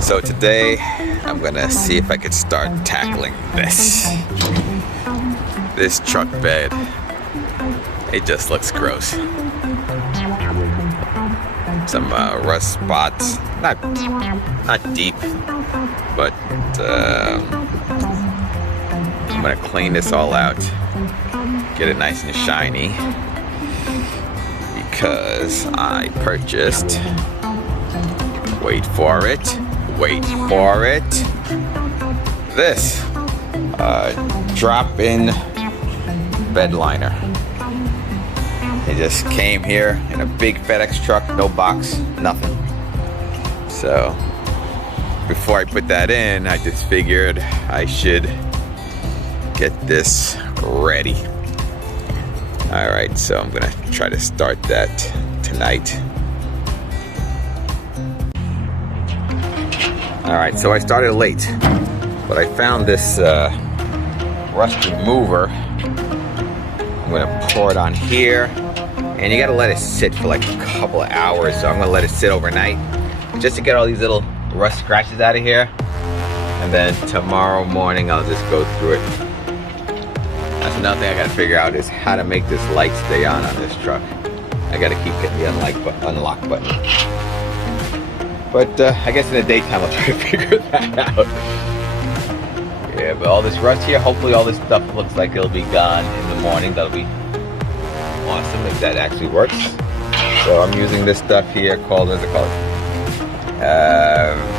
So today I'm gonna see if I could start tackling this truck bed. It just looks gross. Some rust spots, not deep, but I'm gonna clean this all out, get it nice and shiny, because I purchased, wait for it, this drop-in Bedliner. It just came here in a big FedEx truck, no box, nothing. So before I put that in, I just figured I should get this ready. All right, so I'm gonna try to start that tonight. All right, so I started late, but I found this rust remover. I'm gonna pour it on here, and you gotta let it sit for like a couple of hours. So I'm gonna let it sit overnight just to get all these little rust scratches out of here. And then tomorrow morning, I'll just go through it. That's another thing I gotta figure out is how to make this light stay on this truck. I gotta keep hitting the unlock button. But I guess in the daytime, I'll try to figure that out. Yeah, but all this rust here, hopefully all this stuff looks like it'll be gone in the morning. That'll be awesome if that actually works. So I'm using this stuff here called, what's it called?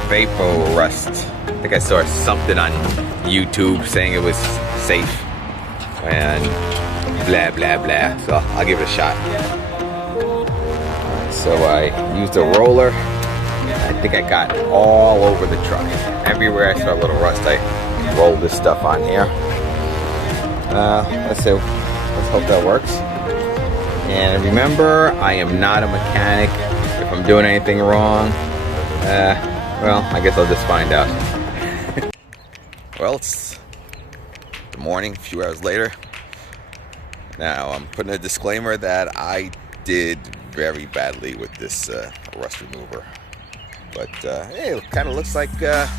Vapor Rust. I think I saw something on YouTube saying it was safe and blah blah blah. So I'll give it a shot. Alright, so I used a roller. I think I got all over the truck. Everywhere I saw a little rust, I rolled this stuff on here. Let's see. Let's hope that works. And remember, I am not a mechanic. If I'm doing anything wrong, well, I guess I'll just find out. Well, it's the morning, a few hours later. Now, I'm putting a disclaimer that I did very badly with this rust remover. But hey, it kind of looks like it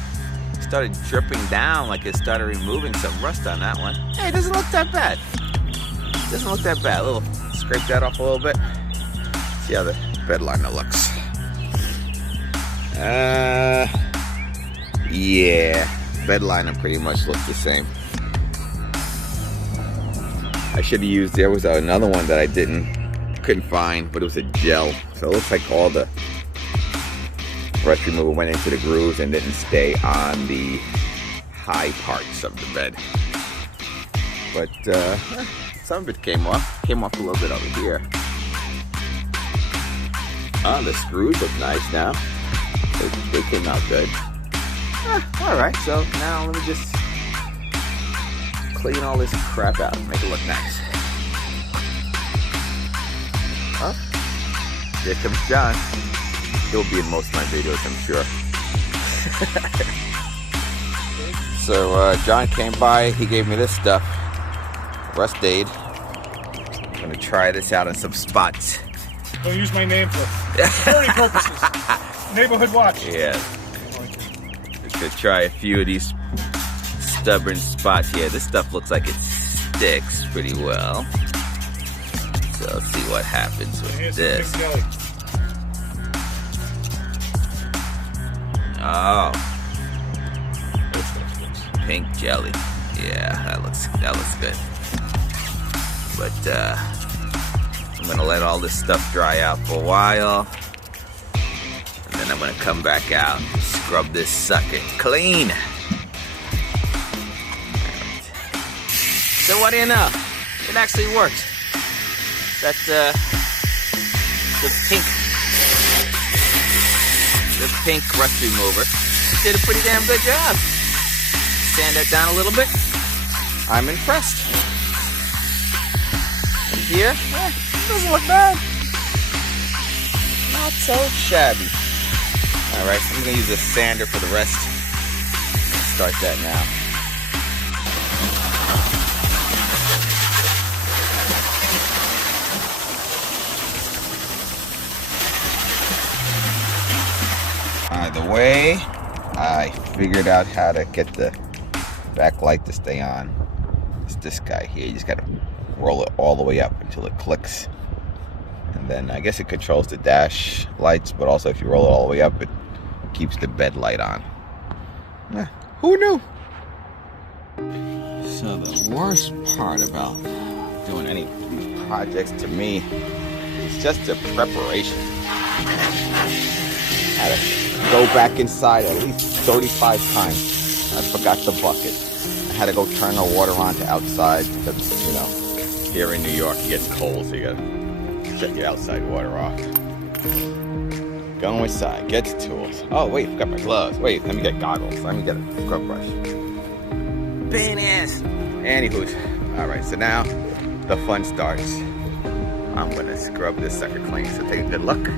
started dripping down, like it started removing some rust on that one. Hey, it doesn't look that bad. It doesn't look that bad. A little, scrape that off a little bit. See how the Bedliner looks. Yeah, Bedliner pretty much looks the same. I should have used, there was another one that I couldn't find, but it was a gel. So it looks like all the rust remover went into the grooves and didn't stay on the high parts of the bed. But some of it came off a little bit over here. Oh, the screws look nice now. They came out good. All right, so now let me just clean all this crap out, make it look nice. Oh, here comes John. He'll be in most of my videos, I'm sure. So John came by, he gave me this stuff, Rust Aid. I'm gonna try this out on some spots. Don't use my name for security purposes. Neighborhood watch. Yeah. We could try a few of these stubborn spots here. This stuff looks like it sticks pretty well. So let's see what happens with this. Oh, pink jelly. Yeah, that looks good. But I'm gonna let all this stuff dry out for a while, and then I'm gonna come back out and scrub this sucker clean. Right. So what do you know? It actually works. That's the pink rust remover did a pretty damn good job. Sand that down a little bit. I'm impressed. And here, doesn't look bad. Not so shabby. All right, I'm gonna use a sander for the rest. Let's start that now. By the way, I figured out how to get the backlight to stay on. It's this guy here. You just gotta roll it all the way up until it clicks. And then I guess it controls the dash lights, but also if you roll it all the way up, it keeps the bed light on. Who knew? So the worst part about doing any of these projects to me is just the preparation. I had to go back inside at least 35 times. I forgot the bucket. I had to go turn the water on to outside because, you know, here in New York it gets cold, so you gotta shut your outside water off. Go inside, get the tools. Oh wait, forgot my gloves. Wait, let me get goggles. Let me get a scrub brush. Pain ass. Anywho's, alright, so now the fun starts. I'm gonna scrub this sucker clean, so take a good look.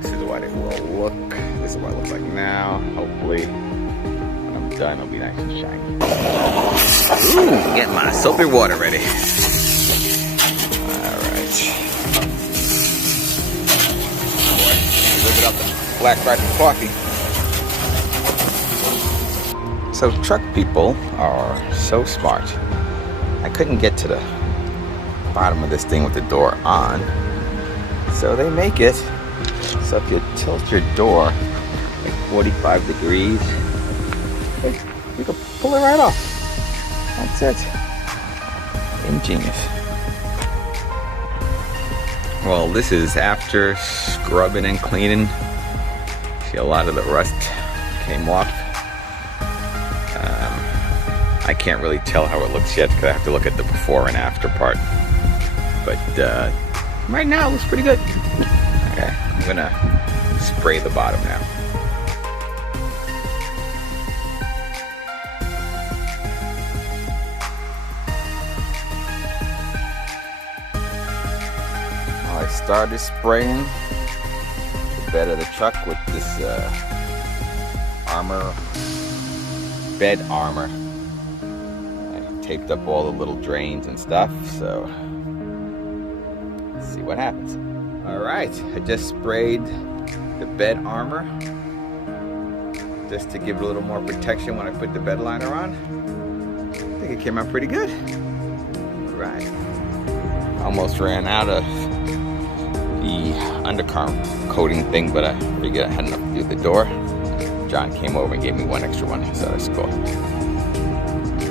This is what it will look. This is what it looks like now. Hopefully, when I'm done, it'll be nice and shiny. Ooh, get my soapy water ready. Alright. Live it up in black rice and coffee. So truck people are so smart. I couldn't get to the bottom of this thing with the door on, so they make it so if you tilt your door like 45 degrees, you can pull it right off. That's it. Ingenious. Well, this is after scrubbing and cleaning. See, a lot of the rust came off. I can't really tell how it looks yet because I have to look at the before and after part. But right now it looks pretty good. Okay, I'm gonna spray the bottom now. I started spraying the bed of the truck with this bed armor. I taped up all the little drains and stuff, so let's see what happens. All right, I just sprayed the bed armor just to give it a little more protection when I put the bed liner on. I think it came out pretty good. All right, almost ran out of the undercar coating thing, but I figured I had enough to do the door. John came over and gave me one extra one, so that's cool.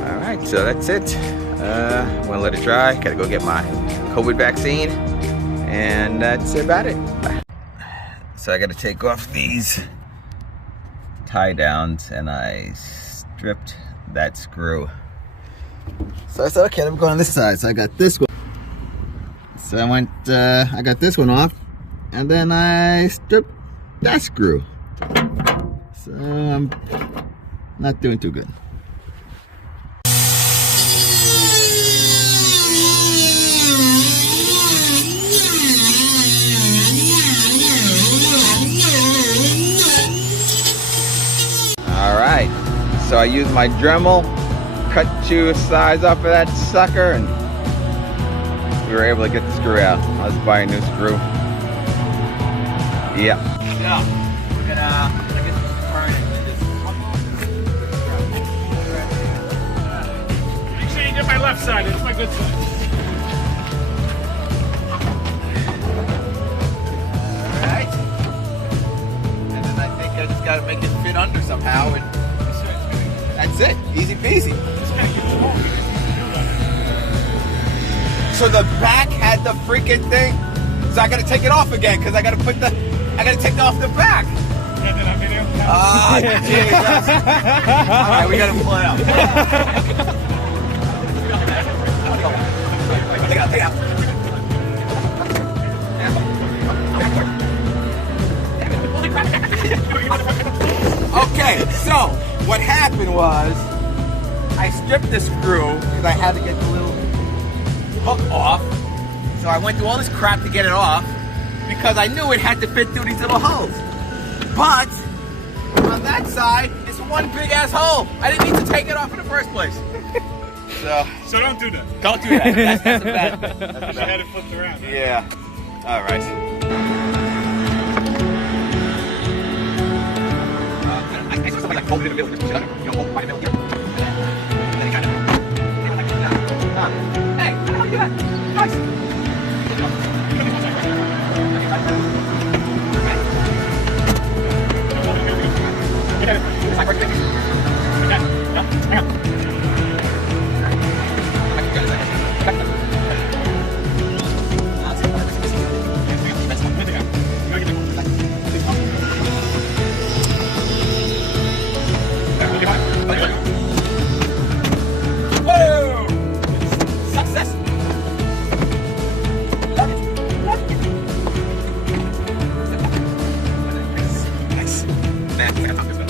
Alright, so that's it. I'm gonna let it dry. Gotta go get my COVID vaccine, and that's about it. So I gotta take off these tie downs, and I stripped that screw. So I said, okay, let me go on this side. So I got this one. So I got this one off, and then I stripped that screw. So I'm not doing too good. Alright, so I used my Dremel, cut 2 sides off of that sucker, and we were able to get the screw out. Let's buy a new screw. Yeah. Yeah. We're gonna get this turning with this. Make sure you get my left side. It's my good side. Alright. And then I think I just gotta make it fit under somehow, and that's it. Easy peasy. So the back had the freaking thing. So I gotta take it off again because I gotta take off the back. And then I'm video. Ah, Jesus. Alright, we gotta pull it out. Take it out. Okay, so what happened was I stripped the screw because I had to get the little hook off. So I went through all this crap to get it off because I knew it had to fit through these little holes. But on that side, it's one big ass hole. I didn't need to take it off in the first place. So don't do that. Don't do that. That's a bad. I had it flipped around. Right? Yeah. All right. hold it in the middle. Just push it under. You know, hold it right in the middle here. And then you kind of. Hey, how the hell do you do that? Nice. Whoa! Success! Nice. Man, I think I got this one.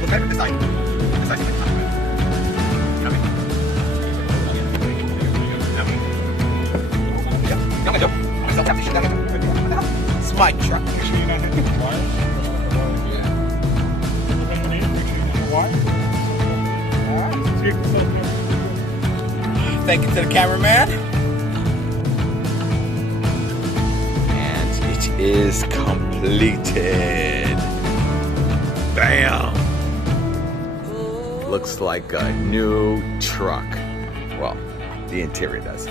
Look better this side. This side's like it's my truck. Make sure you're not hitting the wire. Yeah. Alright, let's get this up here. Thank you to the cameraman. And it is completed. Bam! Looks like a new truck. Well, the interior does.